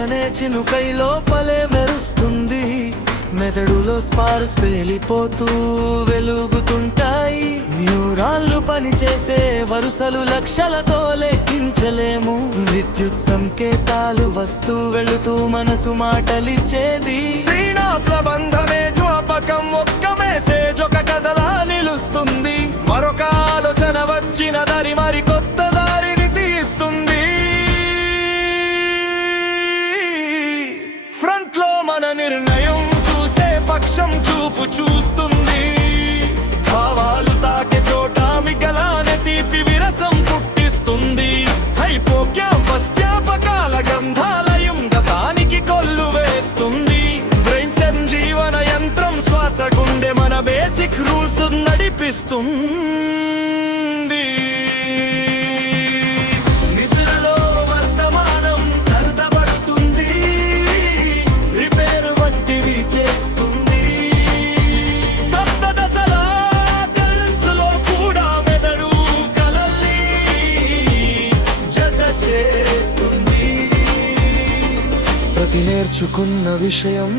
ఆలోచనే చినుకై లోపలే మెరుస్తుంది. మెదడులో స్పార్క్స్ పేలిపోతూ వెలుగుతుంటాయి. న్యూరాన్లు పనిచేసే వరుసలు లక్షలతో లెక్కించలేము. విద్యుత్ సంకేతాలు వస్తూ వెళుతూ మనసు మాటలిచ్చేది. సినాప్ల బంధమే జ్ఞాపకం, ఒక్క మెసేజ్ ఒక కథలా నిలుస్తుంది. మరొక ఆలోచన వచ్చిన దారి మరి కొత్త దారిని తీస్తుంది. ఫ్రంట్ లో మన నిర్ణయం చూసే పక్షం చూపు చూస్తుంది. భావాలు తాకే చోట మిగలానే తీపి విరసం పుట్టిస్తుంది. హైపోక్యాంపస్ జ్ఞాపకాల గ్రంథాలయం గతానికి కొల్లు వేస్తుంది. బ్రెయిన్ సంజీవన యంత్రం శ్వాస గుండె మన బేసిక్ రూల్స్ నడిపిస్తుంది. నిద్రలో వర్తమానం సరిదపడుతుంది. రిపేరు వంటివి చేస్తుంది. సప్త దశల కల్సులో కూడా మెదడు కలల్ని జత చేస్తుంది. ప్రతి నేర్చుకున్న విషయం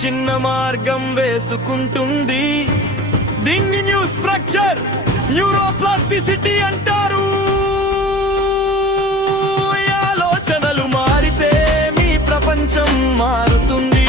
చిన్న మార్గం వేసుకుంటుంది. దీన్ని న్యూ స్ట్రక్చర్, న్యూరోప్లాస్టిసిటీ అంటారు. ఆలోచనలు మారితే మీ ప్రపంచం మారుతుంది.